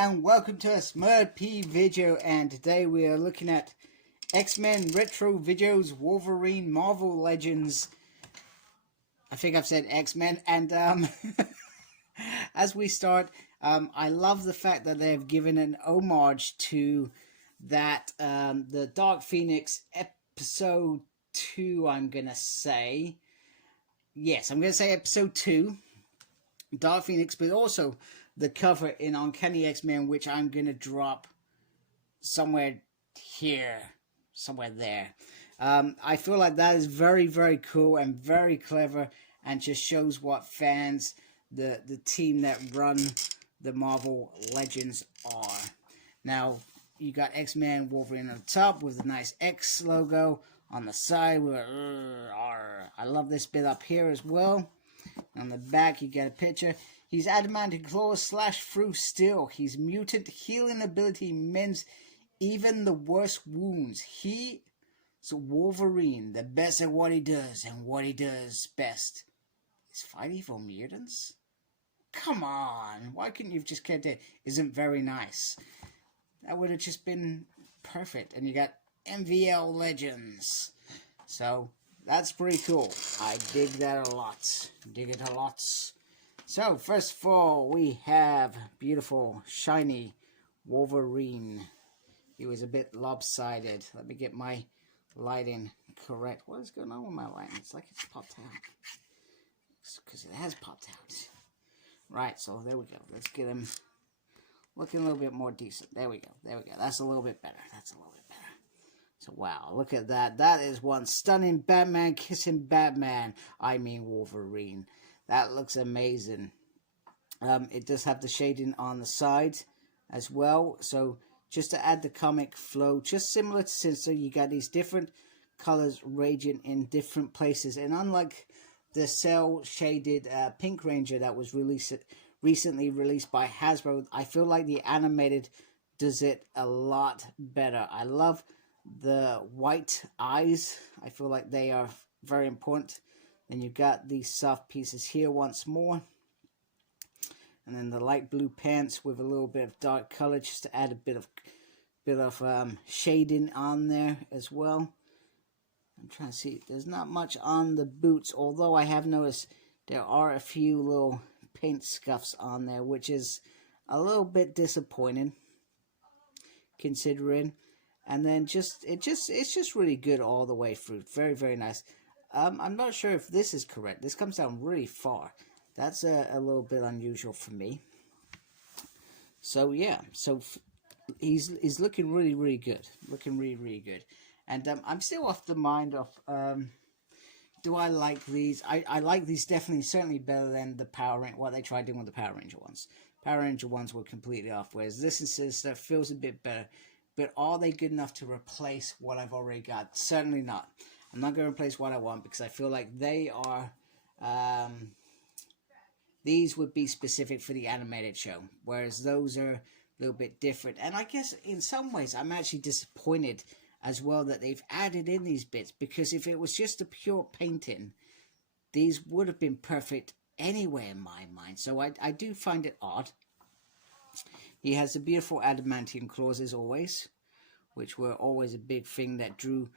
and welcome to a Smurp video, and today we are looking at X-Men Retro Videos Wolverine Marvel Legends. I think I've said X-Men, and as we start, I love the fact that they've given an homage to that, the Dark Phoenix episode 2, I'm going to say. Yes, I'm going to say episode 2, Dark Phoenix, but also the cover in Uncanny X-Men, which I'm going to drop somewhere here, somewhere there. I feel like that is very, very cool and very clever, and just shows what fans, the team that run the Marvel Legends are. Now, you got X-Men Wolverine on the top with a nice X logo on the side. I love this bit up here as well. On the back, you get a picture. He's adamantine claws slash through steel. His mutant healing ability mends even the worst wounds. He's Wolverine, the best at what he does, and what he does best is fight evil mutants. Come on, why couldn't you have just kept it? Isn't very nice. That would have just been perfect. And you got MVL Legends. So that's pretty cool. I dig that a lot. Dig it a lot. So, first of all, we have beautiful, shiny Wolverine. He was a bit lopsided. Let me get my lighting correct. What is going on with my lighting? It's like it's popped out. It's because it has popped out. Right, so there we go. Let's get him looking a little bit more decent. There we go. There we go. That's a little bit better. That's a little bit better. So, wow, look at that. That is one stunning Batman kissing Batman. I mean Wolverine. That looks amazing. It does have the shading on the side as well. So just to add the comic flow, just similar to Sinister, you got these different colors raging in different places. And unlike the cell shaded Pink Ranger that was recently released by Hasbro, I feel like the animated does it a lot better. I love the white eyes. I feel like they are very important. And you've got these soft pieces here once more. And then the light blue pants with a little bit of dark color just to add a bit of shading on there as well. I'm trying to see. There's not much on the boots, although I have noticed there are a few little paint scuffs on there, which is a little bit disappointing considering. And then it's just really good all the way through. Very, very nice. I'm not sure if this is correct. This comes down really far. That's a little bit unusual for me. So yeah, so he's looking really, really good. Looking really, really good. And I'm still off the mind of do I like these? I like these definitely, certainly better than the what they tried doing with the Power Ranger ones. Power Ranger ones were completely off, whereas this is that feels a bit better. But are they good enough to replace what I've already got? Certainly not. I'm not going to replace what I want because I feel like they are, these would be specific for the animated show, whereas those are a little bit different. And I guess in some ways I'm actually disappointed as well that they've added in these bits, because if it was just a pure painting, these would have been perfect anyway in my mind. So I do find it odd. He has the beautiful adamantine claws as always, which were always a big thing that drew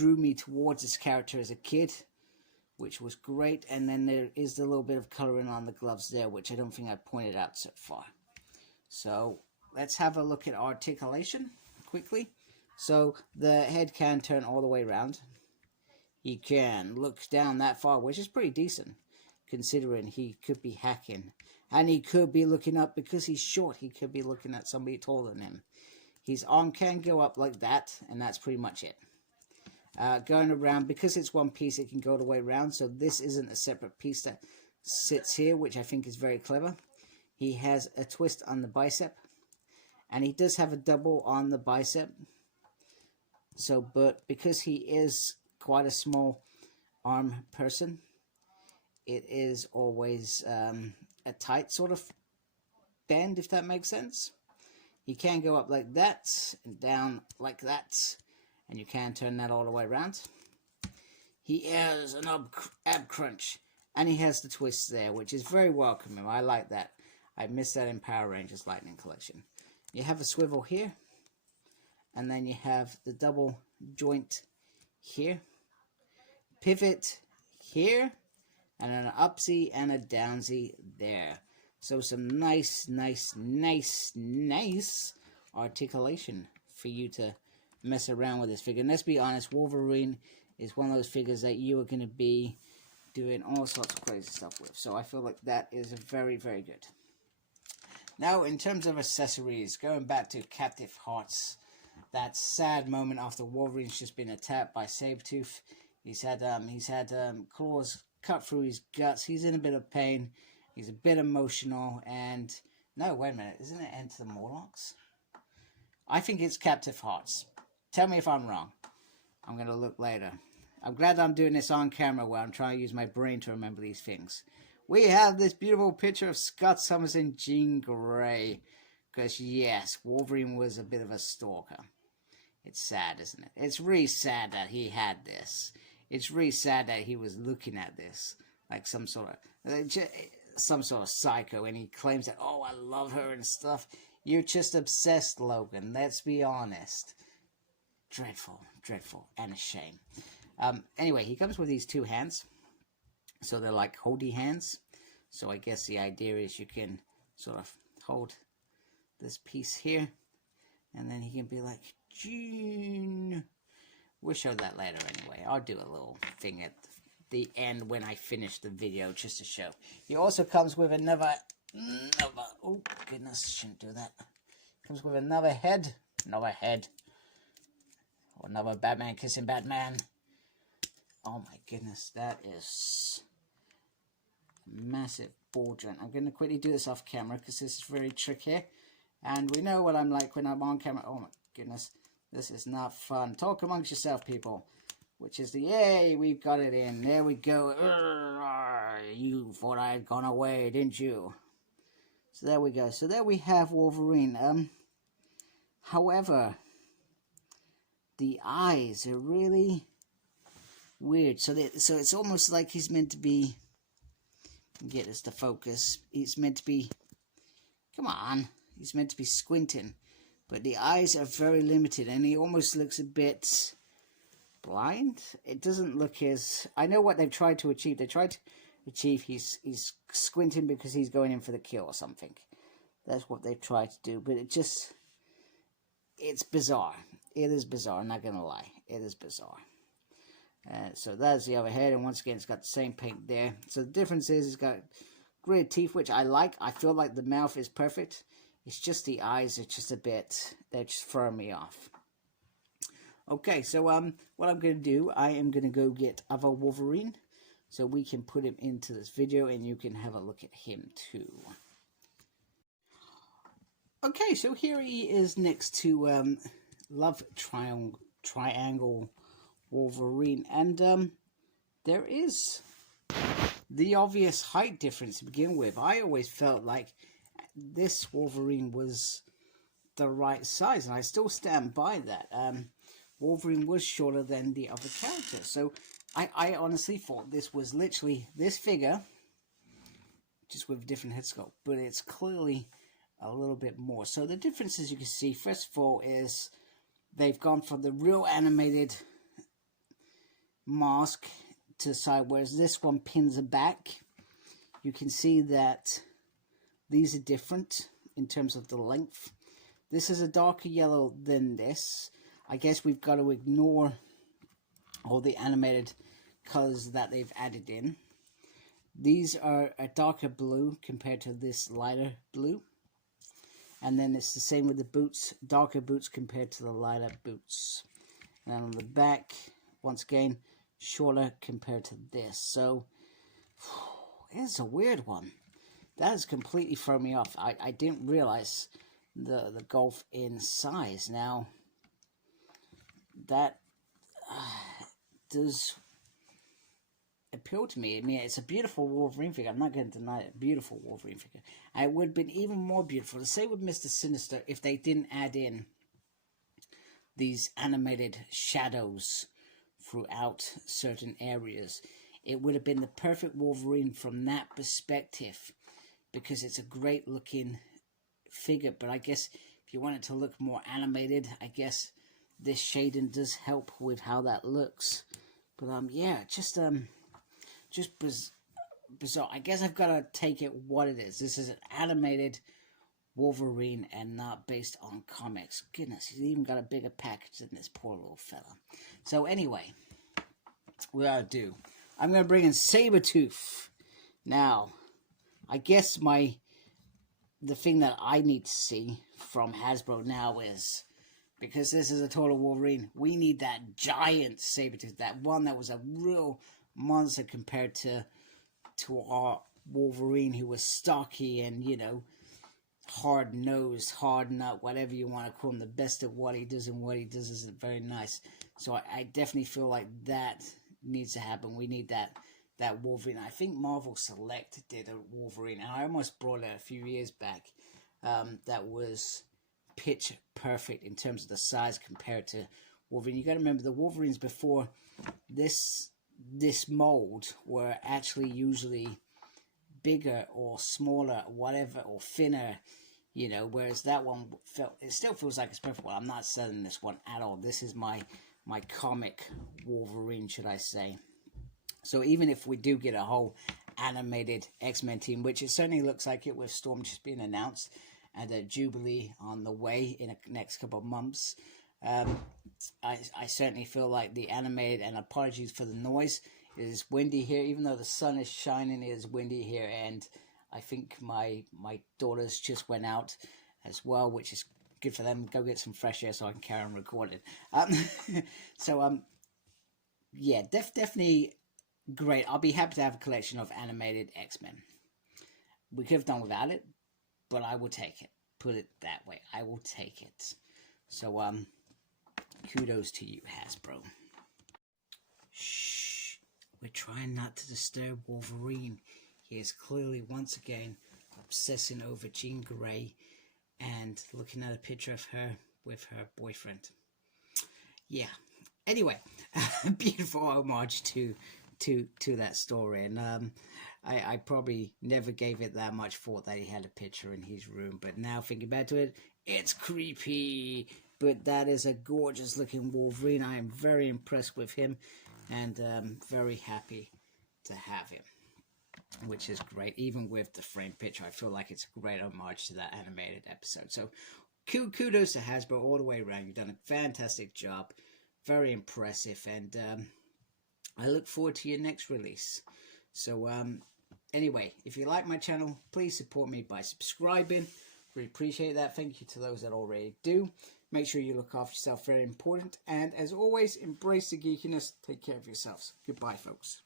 me towards this character as a kid, which was great. And then there is the little bit of coloring on the gloves there, which I don't think I pointed out so far. So let's have a look at articulation quickly. So the head can turn all the way around. He can look down that far, which is pretty decent considering he could be hacking, and he could be looking up because he's short. He could be looking at somebody taller than him. His arm can go up like that, and that's pretty much it. Going around, because it's one piece, it can go the way around, so this isn't a separate piece that sits here, which I think is very clever. He has a twist on the bicep, and he does have a double on the bicep. So, but because he is quite a small arm person, it is always a tight sort of bend, if that makes sense. He can go up like that and down like that, and you can turn that all the way around. He has an ab crunch, and he has the twist there, which is very welcoming. I like that. I missed that in Power Rangers Lightning Collection. you have a swivel here, and then you have the double joint here, pivot here, and an upsy and a downsy there. So some nice articulation for you to mess around with this figure. And let's be honest, Wolverine is one of those figures that you are going to be doing all sorts of crazy stuff with. So I feel like that is very, very good. Now, in terms of accessories, going back to Captive Hearts, that sad moment after Wolverine's just been attacked by Sabretooth. He's had claws cut through his guts. He's in a bit of pain. He's a bit emotional. And no, wait a minute, isn't it Enter the Morlocks? I think it's Captive Hearts. Tell me if I'm wrong. I'm going to look later. I'm glad I'm doing this on camera where I'm trying to use my brain to remember these things. We have this beautiful picture of Scott Summers and Jean Grey. Because, yes, Wolverine was a bit of a stalker. It's sad, isn't it? It's really sad that he had this. It's really sad that he was looking at this like some sort of psycho, and he claims that, oh, I love her and stuff. You're just obsessed, Logan. Let's be honest. Dreadful, and a shame. Anyway, he comes with these two hands. So they're like holdy hands. So I guess the idea is you can sort of hold this piece here. And then he can be like, Gene. We'll show that later anyway. I'll do a little thing at the end when I finish the video just to show. He also comes with another oh goodness, shouldn't do that. Comes with another head. Or another Batman kissing Batman. Oh my goodness, that is a massive ball joint. I'm going to quickly do this off camera because this is very tricky. And we know what I'm like when I'm on camera. Oh my goodness, this is not fun. Talk amongst yourself, people. Which is the, yay, we've got it in. There we go. You thought I had gone away, didn't you? So there we go. So there we have Wolverine. However, the eyes are really weird. So it's almost like he's meant to be, get us to focus. He's meant to be, come on. He's meant to be squinting. But the eyes are very limited, and he almost looks a bit blind. It doesn't look as, I know what they've tried to achieve. They tried to achieve he's squinting because he's going in for the kill or something. That's what they've tried to do, but it's bizarre. It is bizarre, I'm not gonna lie. It is bizarre. So that's the other head, and once again it's got the same paint there. So the difference is it's got gritted teeth, which I like. I feel like the mouth is perfect. It's just the eyes are just a bit, they're just throwing me off. Okay, so what I'm going to do, I am going to go get other Wolverine, so we can put him into this video, and you can have a look at him too. Okay, so here he is next to Love Triangle Wolverine, and there is the obvious height difference to begin with. I always felt like this Wolverine was the right size, and I still stand by that. Wolverine was shorter than the other characters, so I honestly thought this was literally this figure, just with a different head sculpt, but it's clearly a little bit more. So the differences you can see, first of all, is they've gone from the real animated mask to the side, whereas this one pins it back. You can see that these are different in terms of the length. This is a darker yellow than this. I guess we've got to ignore all the animated colors that they've added in. These are a darker blue compared to this lighter blue. And then it's the same with the boots, darker boots compared to the lighter boots. And then on the back, once again, shorter compared to this. So, it's a weird one. That has completely thrown me off. I didn't realize the gulf in size. Now, that does appeal to me. I mean, it's a beautiful Wolverine figure. I'm not going to deny it. Beautiful Wolverine figure. And it would have been even more beautiful. The same with Mr. Sinister if they didn't add in these animated shadows throughout certain areas. It would have been the perfect Wolverine from that perspective, because it's a great looking figure, but I guess if you want it to look more animated, I guess this shading does help with how that looks. But yeah, just bizarre. I guess I've got to take it what it is. This is an animated Wolverine and not based on comics. Goodness, he's even got a bigger package than this poor little fella. So anyway, what I'll do, I'm going to bring in Sabretooth. Now, I guess the thing that I need to see from Hasbro now is, because this is a total Wolverine, we need that giant Sabretooth, that one that was a real monster compared to our Wolverine, who was stocky and, you know, hard-nosed, hard-nut, whatever you want to call him, the best at what he does, and what he does is very nice. So I definitely feel like that needs to happen. We need that Wolverine. I think Marvel Select did a Wolverine, and I almost brought it a few years back, that was pitch perfect in terms of the size compared to Wolverine. You got to remember, the Wolverines before this mold were actually usually bigger or smaller, whatever, or thinner, you know, whereas that one it still feels like it's perfect. Well, I'm not selling this one at all. This is my comic Wolverine, should I say. So even if we do get a whole animated X-Men team, which it certainly looks like it, with Storm just being announced and a Jubilee on the way in the next couple of months, I certainly feel like the animated, and apologies for the noise, it is windy here. Even though the sun is shining, it is windy here, and I think my daughters just went out as well, which is good for them. Go get some fresh air so I can carry on recording. Yeah, definitely great. I'll be happy to have a collection of animated X-Men. We could have done without it, but I will take it. Put it that way. I will take it. So, kudos to you, Hasbro. Shh. We're trying not to disturb Wolverine. He is clearly, once again, obsessing over Jean Grey and looking at a picture of her with her boyfriend. Yeah. Anyway, beautiful homage to that story. And I probably never gave it that much thought that he had a picture in his room. But now thinking back to it, it's creepy. But that is a gorgeous looking Wolverine. I am very impressed with him, and very happy to have him, which is great. Even with the framed picture, I feel like it's a great homage to that animated episode. So kudos to Hasbro all the way around. You've done a fantastic job. Very impressive. And I look forward to your next release. So anyway, if you like my channel, please support me by subscribing. Really appreciate that. Thank you to those that already do. Make sure you look after yourself, very important. And as always, embrace the geekiness. Take care of yourselves. Goodbye, folks.